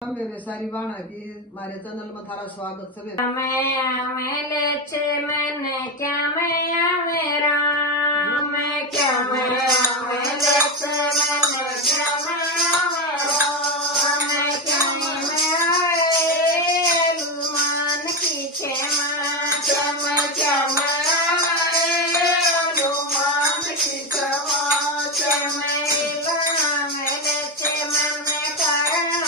મેં સારી વાણાકી મારે ચેનલમાં તારા સ્વાગત છે. તમે આમેલે છે મને ક્યાં મેં આવે રામ ક્યાં મેં આમેલે છે મને ક્યાં મેં આવે રામ ક્યાં મેં આવેલું માન કી છે માં ક્યાં મેં આવેલું માન કી છે માં ક્યાં મેં આમેલે છે મને તારા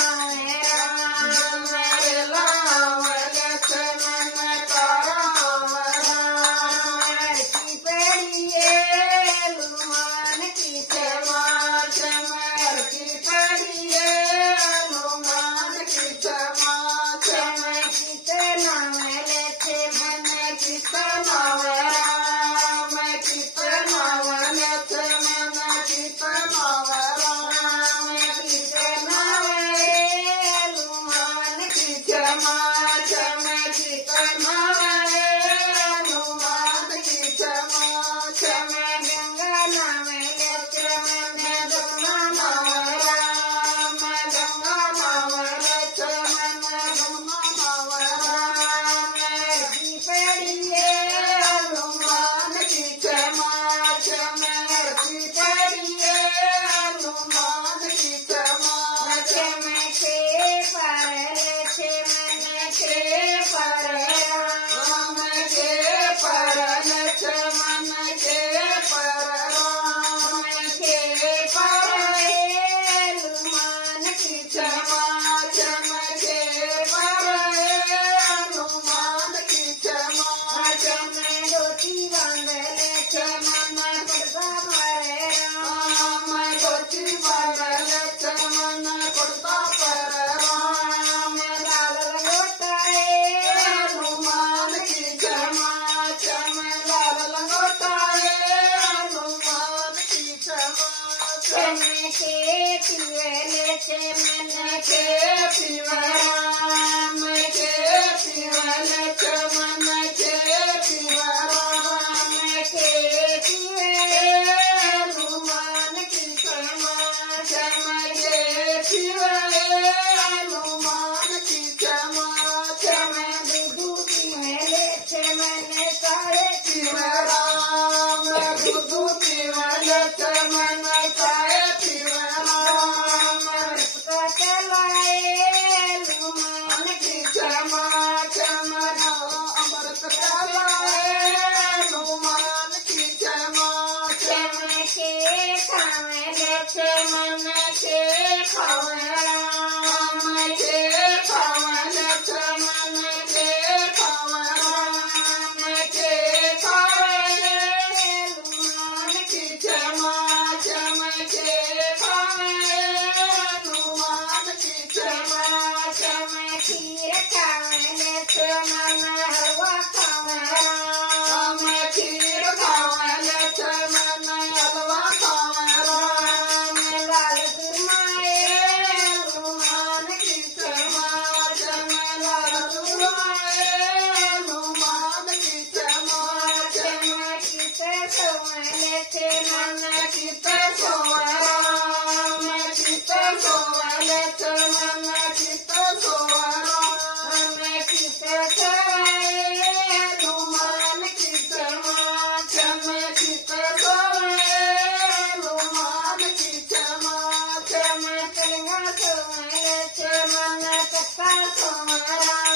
Come on,